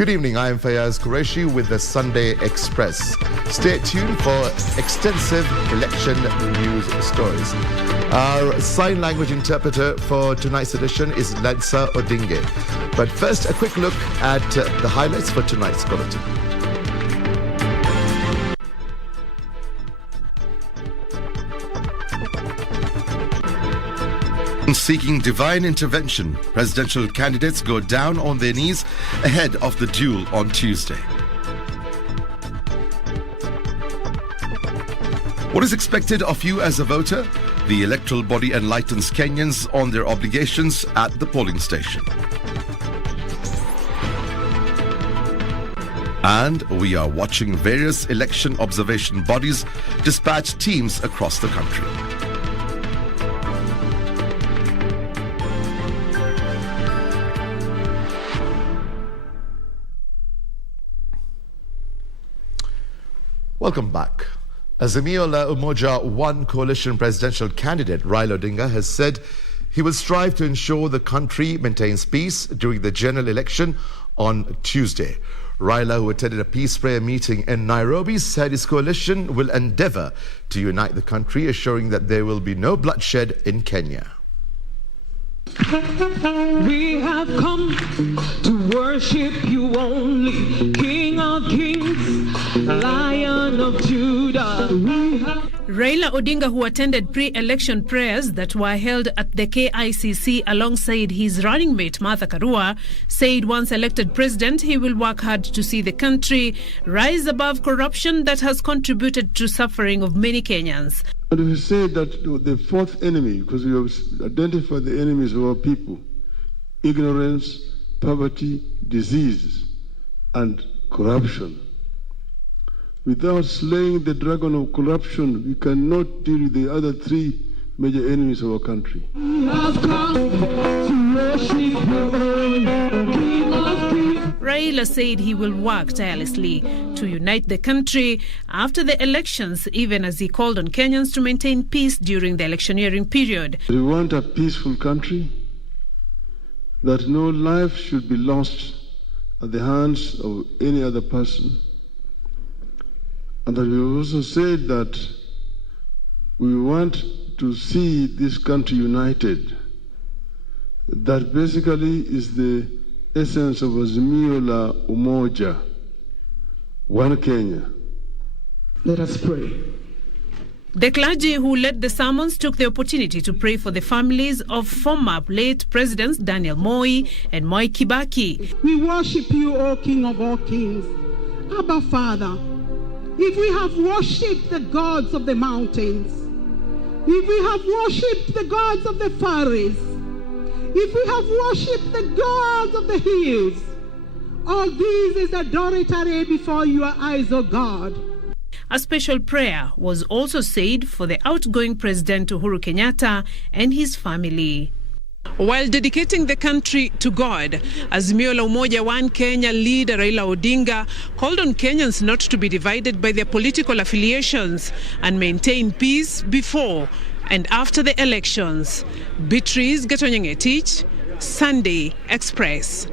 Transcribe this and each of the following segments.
Good evening, I am Fayyaz Qureishi with the Sunday Express. Stay tuned for extensive election news stories. Our sign language interpreter for tonight's edition is Lensa Odinge. But first, a quick look at the highlights for tonight's bulletin. Seeking divine intervention, presidential candidates go down on their knees ahead of the duel on Tuesday. What is expected of you as a voter? The electoral body enlightens Kenyans on their obligations at the polling station. And we are watching various election observation bodies dispatch teams across the country. Welcome back. Azimio la Umoja One coalition presidential candidate Raila Odinga has said he will strive to ensure the country maintains peace during the general election on Tuesday. Raila, who attended a peace prayer meeting in Nairobi, said his coalition will endeavour to unite the country, assuring that there will be no bloodshed in Kenya. We have come to worship you only, King of Kings, Lion of Judah. Raila Odinga, who attended pre-election prayers that were held at the KICC alongside his running mate Martha Karua, said once elected president, he will work hard to see the country rise above corruption that has contributed to suffering of many Kenyans. And we say that the fourth enemy, because we have identified the enemies of our people: ignorance, poverty, disease, and corruption. Without slaying the dragon of corruption, we cannot deal with the other three major enemies of our country. We have come to worship you, King of Kings. Raila said he will work tirelessly to unite the country after the elections, even as he called on Kenyans to maintain peace during the electioneering period. We want a peaceful country, that no life should be lost at the hands of any other person. And that we also said that we want to see this country united. That basically is the essence of Azimio la Umoja, One Kenya. Let us pray. The clergy who led the sermons took the opportunity to pray for the families of former late presidents Daniel Moi and Moi Kibaki. We worship you, O King of all kings. Abba, Father, if we have worshipped the gods of the mountains, if we have worshipped the gods of the valleys, if we have worshipped the gods of the hills, all this is adultery before your eyes, O God. A special prayer was also said for the outgoing President Uhuru Kenyatta and his family. While dedicating the country to God, Azimio la Umoja One Kenya leader Raila Odinga called on Kenyans not to be divided by their political affiliations and maintain peace before and after the elections. Beatrice Gatonyengetich, Sunday Express.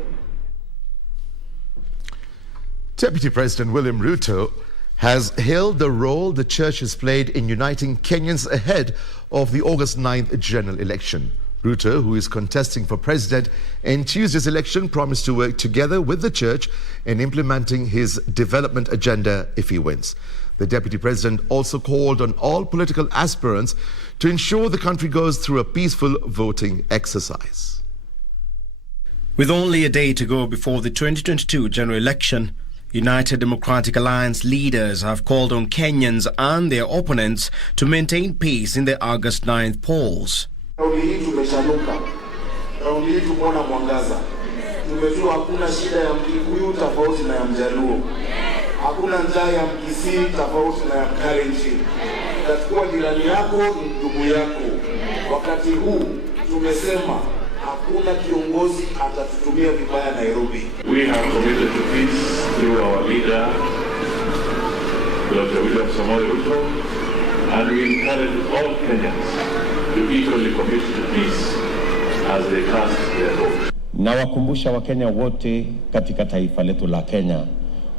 Deputy President William Ruto has hailed the role the church has played in uniting Kenyans ahead of the August 9th general election. Ruto, who is contesting for president in Tuesday's election, promised to work together with the church in implementing his development agenda if he wins. The deputy president also called on all political aspirants to ensure the country goes through a peaceful voting exercise. With only a day to go before the 2022 general election, United Democratic Alliance leaders have called on Kenyans and their opponents to maintain peace in the August 9th polls. Raundi hii tumeshanuka. Raundi hii tumeona mwangaza. Tumejua hakuna shida ya Mkikuyu tofauti na ya Mjaluo. Hakuna njaa ya Mkisii tofauti na ya Mkalenjin. Utakuwa jirani yako ni ndugu yako. Wakati huu tumesema hakuna kiongozi atatutumia vibaya Nairobi. We have committed to peace through our leader, Dr. William Samoei Ruto, and we encourage all Kenyans to equally commit to peace as they cast their vote. Na wakumbusha Wakenya wote katika taifa letu la Kenya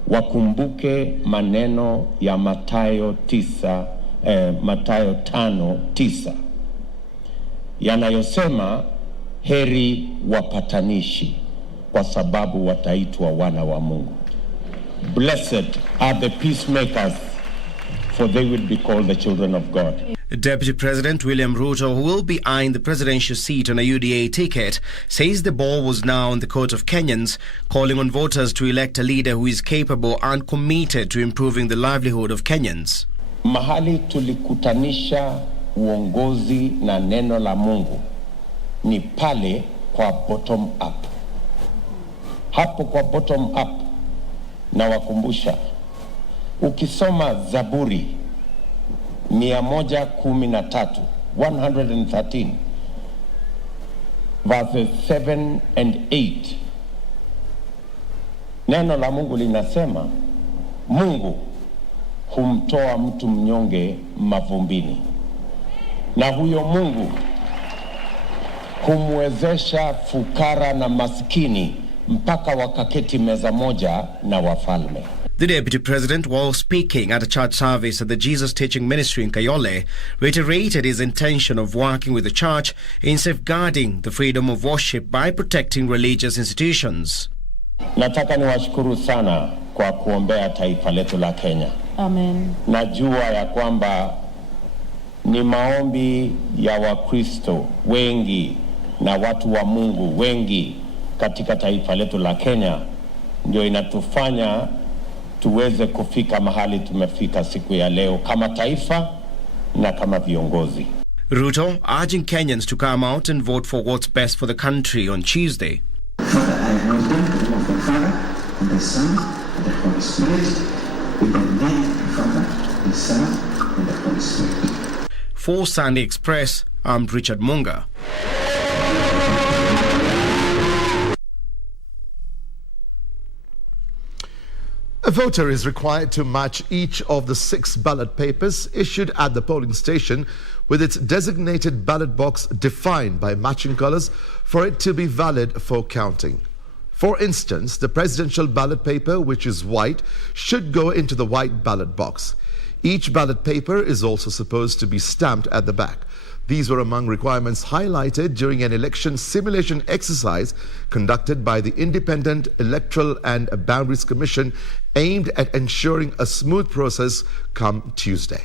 wakumbuke maneno ya Mathayo 5:9 yanayosema heri wapatanishi kwa sababu wataitwa wana wa Mungu. Blessed are the peacemakers, for they will be called the children of God. Deputy President William Ruto, who will be eyeing the presidential seat on a UDA ticket, says the ball was now in the court of Kenyans, calling on voters to elect a leader who is capable and committed to improving the livelihood of Kenyans. Mahali tulikutanisha uongozi na neno la Mungu ni pale kwa bottom up. Hapo kwa bottom up na wakumbusha, ukisoma Zaburi 113 verses 7 and 8, neno la Mungu linasema Mungu humtoa mtu mnyonge mavumbini, na huyo Mungu humwezesha fukara na maskini mpaka wakaketi meza moja na wafalme. The Deputy President, while speaking at a church service at the Jesus Teaching Ministry in Kayole, reiterated his intention of working with the church in safeguarding the freedom of worship by protecting religious institutions. Nataka niwashukuru sana kwa kuombea taifa letu la Kenya. Amen. Najua ya kwamba ni maombi ya Wakristo wengi na watu wa Mungu wengi katika taifa letu la Kenya ndio inatufanya tuweze kufika mahali tumefika siku ya leo kama taifa na kama viongozi. Ruto urging Kenyans to come out and vote for what's best for the country on Tuesday. Father, I anoint them in the name of the Father, and the Son, and the Holy Spirit, in the name of the Father, the Son, and the Holy Spirit. For Sunday Express, I'm Richard Munga. A voter is required to match each of the 6 ballot papers issued at the polling station with its designated ballot box defined by matching colors for it to be valid for counting. For instance, the presidential ballot paper, which is white, should go into the white ballot box. Each ballot paper is also supposed to be stamped at the back. These were among requirements highlighted during an election simulation exercise conducted by the Independent Electoral and Boundaries Commission aimed at ensuring a smooth process come Tuesday.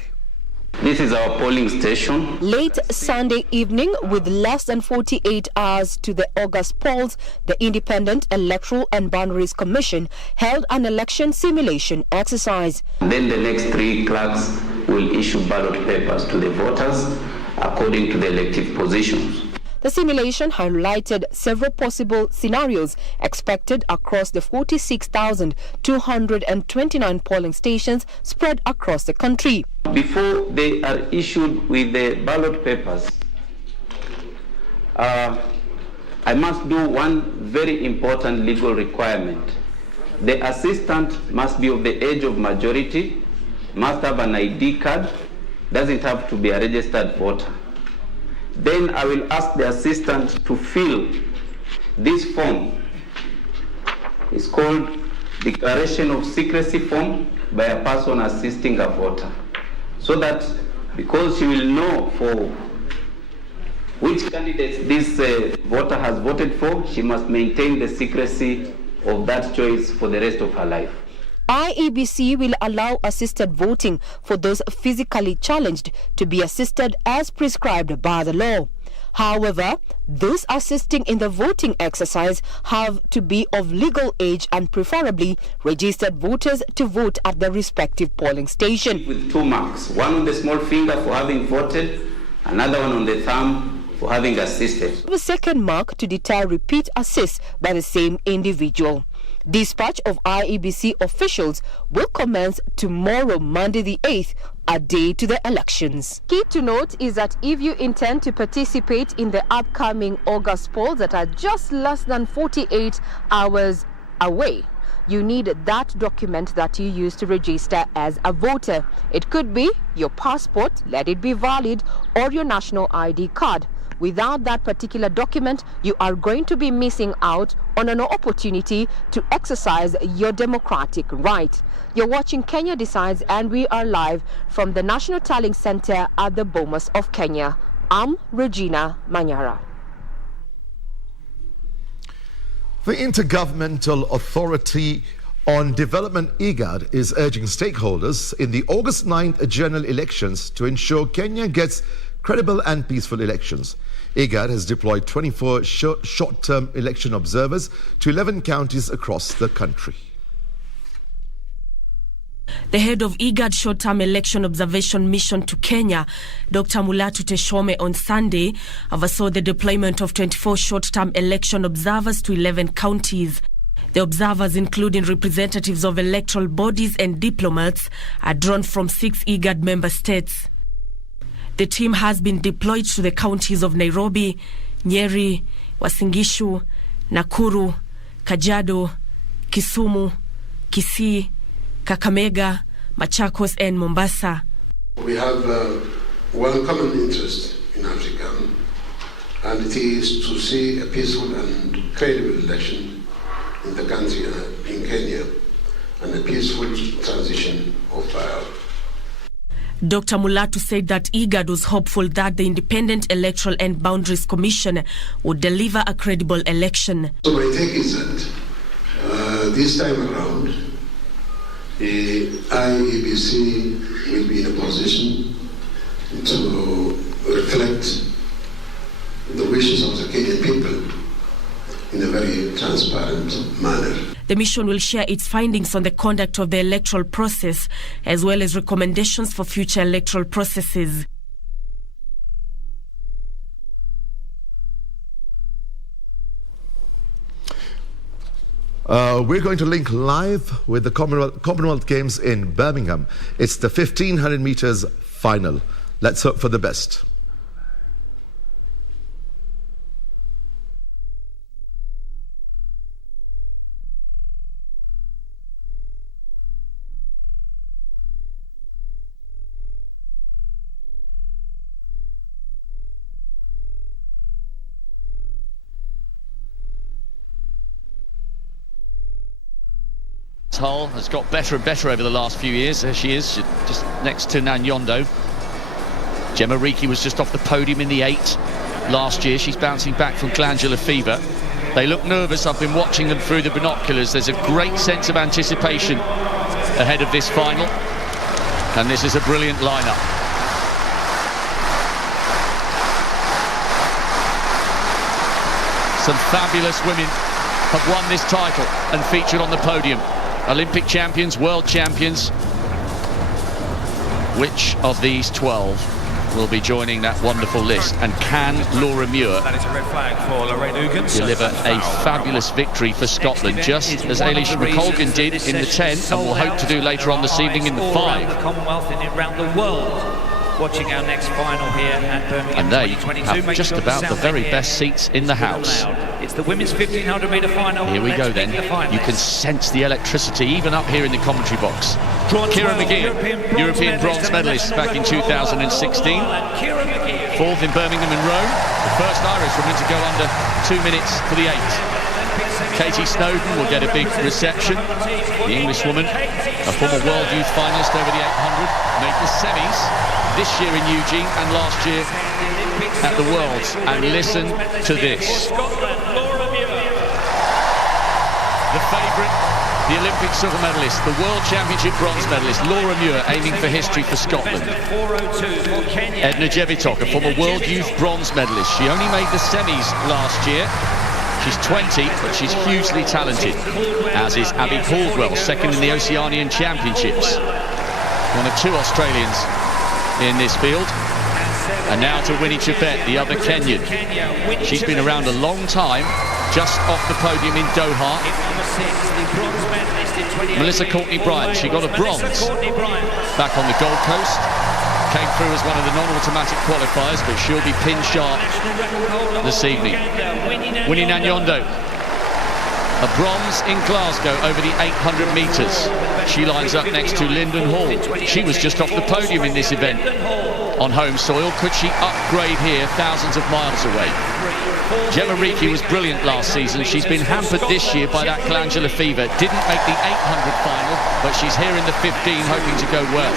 This is our polling station. Late Sunday evening, with less than 48 hours to the August polls, the Independent Electoral and Boundaries Commission held an election simulation exercise. Then the next 3 clerks will issue ballot papers to the voters according to the elective positions. The simulation highlighted several possible scenarios expected across the 46,229 polling stations spread across the country. Before they are issued with the ballot papers, I must do one very important legal requirement. The assistant must be of the age of majority, must have an ID card, doesn't have to be a registered voter. Then I will ask the assistant to fill this form. It's called Declaration of Secrecy form by a person assisting a voter. So that, because she will know for which candidate this voter has voted for, she must maintain the secrecy of that choice for the rest of her life. IEBC will allow assisted voting for those physically challenged to be assisted as prescribed by the law. However, those assisting in the voting exercise have to be of legal age and preferably registered voters to vote at the respective polling station. With 2 marks, one on the small finger for having voted, another one on the thumb for having assisted. The second mark to deter repeat assists by the same individual. Dispatch of IEBC officials will commence tomorrow, Monday the 8th, a day to the elections. Key to note is that if you intend to participate in the upcoming August polls that are just less than 48 hours away, you need that document that you use to register as a voter. It could be your passport, let it be valid, or your national ID card. Without that particular document, you are going to be missing out on an opportunity to exercise your democratic right. You're watching Kenya Decides, and we are live from the National Tallying Center at the Bomas of Kenya. I'm Regina Manyara. The Intergovernmental Authority on Development, IGAD, is urging stakeholders in the August 9th general elections to ensure Kenya gets credible and peaceful elections. IGAD has deployed 24 short-term election observers to 11 counties across the country. The head of IGAD short-term election observation mission to Kenya, Dr. Mulatu Teshome, on Sunday oversaw the deployment of 24 short-term election observers to 11 counties. The observers, including representatives of electoral bodies and diplomats, are drawn from 6 IGAD member states. The team has been deployed to the counties of Nairobi, Nyeri, Uasin Gishu, Nakuru, Kajiado, Kisumu, Kisii, Kakamega, Machakos and Mombasa. We have one common interest in Africa, and it is to see a peaceful and credible election in the country, in Kenya, and a peaceful transition of power. Dr. Mulatu said that IGAD was hopeful that the Independent Electoral and Boundaries Commission would deliver a credible election. So my take is that this time around, the IEBC will be in a position to reflect the wishes of the Kenyan people in a very transparent manner. The mission will share its findings on the conduct of the electoral process, as well as recommendations for future electoral processes. We're going to link live with the Commonwealth Games in Birmingham. It's the 1500 meters final. Let's hope for the best. Hull has got better and better over the last few years. There she is, just next to Nanyondo. Gemma Reekie was just off the podium in the 8 last year. She's bouncing back from glandular fever. They look nervous. I've been watching them through the binoculars. There's a great sense of anticipation ahead of this final, and this is a brilliant lineup. Some fabulous women have won this title and featured on the podium. Olympic champions, world champions. Which of these 12 will be joining that wonderful list? And can Laura Muir deliver a fabulous victory for Scotland, just as Eilish McColgan did in the 10 and will hope to do later on this evening in the 5? The Commonwealth and around the world. Watching our next final here at Birmingham. And they have just about the very best seats in the house. It's the women's 1500 metre final. Here we go then. You can sense the electricity even up here in the commentary box. Kira McGeer, European bronze medalist back in 2016. 4th in Birmingham and Rome. The first Irish woman to go under 2 minutes for the 8. Katie Snowden will get a big reception. The Englishwoman, a former world youth finalist over the 800, made the semis this year in Eugene and last year at the Worlds. And listen to this. The favourite, the Olympic silver medalist, the World Championship bronze medalist, Laura Muir, aiming for history for Scotland. Edna Jevitok, a former world youth bronze medalist. She only made the semis last year. She's 20, but she's hugely talented, as is Abby Caldwell, second in the Oceanian Championships. One of 2 Australians in this field. And now to Winnie Chebet, the other Kenyan. She's been around a long time, just off the podium in Doha. Melissa Courtney Bryant, she got a bronze back on the Gold Coast. Came through as one of the non-automatic qualifiers, but she'll be pin sharp this evening. Winnie Nanyondo, a bronze in Glasgow over the 800 metres. She lines up next to Lyndon Hall. She was just off the podium in this event on home soil. Could she upgrade here thousands of miles away? Gemma Reekie was brilliant last season. She's been hampered this year by that glandular fever. Didn't make the 800 final, but she's here in the 15 hoping to go well.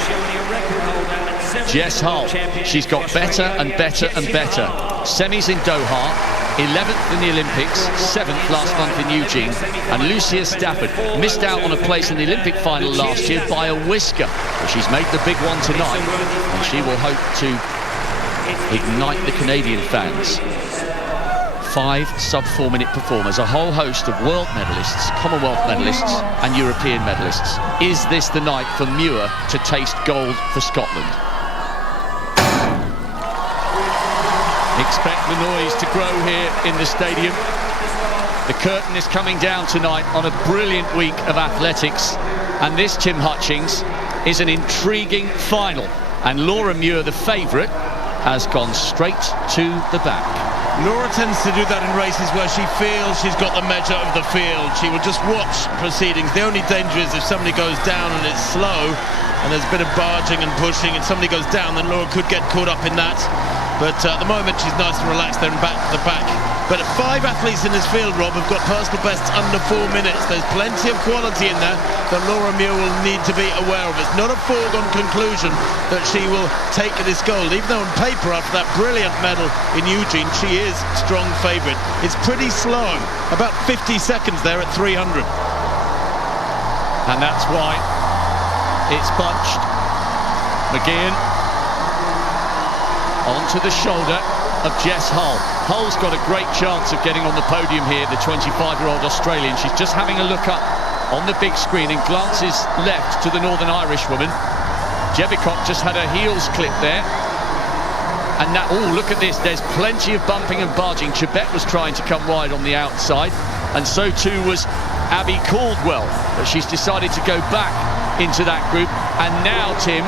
Jess Hull, she's got better and better and better. Semis in Doha, 11th in the Olympics, 7th last month in Eugene. And Lucia Stafford missed out on a place in the Olympic final last year by a whisker. But she's made the big one tonight, and she will hope to ignite the Canadian fans. 5 sub-4 minute performers, a whole host of world medalists, Commonwealth medalists and European medalists. Is this the night for Muir to taste gold for Scotland? Expect the noise to grow here in the stadium. The curtain is coming down tonight on a brilliant week of athletics, and this, Tim Hutchings, is an intriguing final, and Laura Muir, the favourite, has gone straight to the back. Laura tends to do that in races where she feels she's got the measure of the field. She will just watch proceedings. The only danger is if somebody goes down and it's slow and there's a bit of barging and pushing and somebody goes down, then Laura could get caught up in that. But at the moment she's nice and relaxed there and back to the back. But 5 athletes in this field, Rob, have got personal bests under 4 minutes. There's plenty of quality in there that Laura Muir will need to be aware of. It's not a foregone conclusion that she will take this gold, even though on paper, after that brilliant medal in Eugene, she is strong favourite. It's pretty slow, about 50 seconds there at 300. And that's why it's bunched. McGeehan onto the shoulder of Jess Hull. Hull's got a great chance of getting on the podium here, the 25-year-old Australian. She's just having a look up on the big screen and glances left to the Northern Irish woman. Jevicock just had her heels clipped there. And now, oh, look at this. There's plenty of bumping and barging. Chebet was trying to come wide on the outside, and so too was Abby Caldwell. But she's decided to go back into that group. And now, Tim,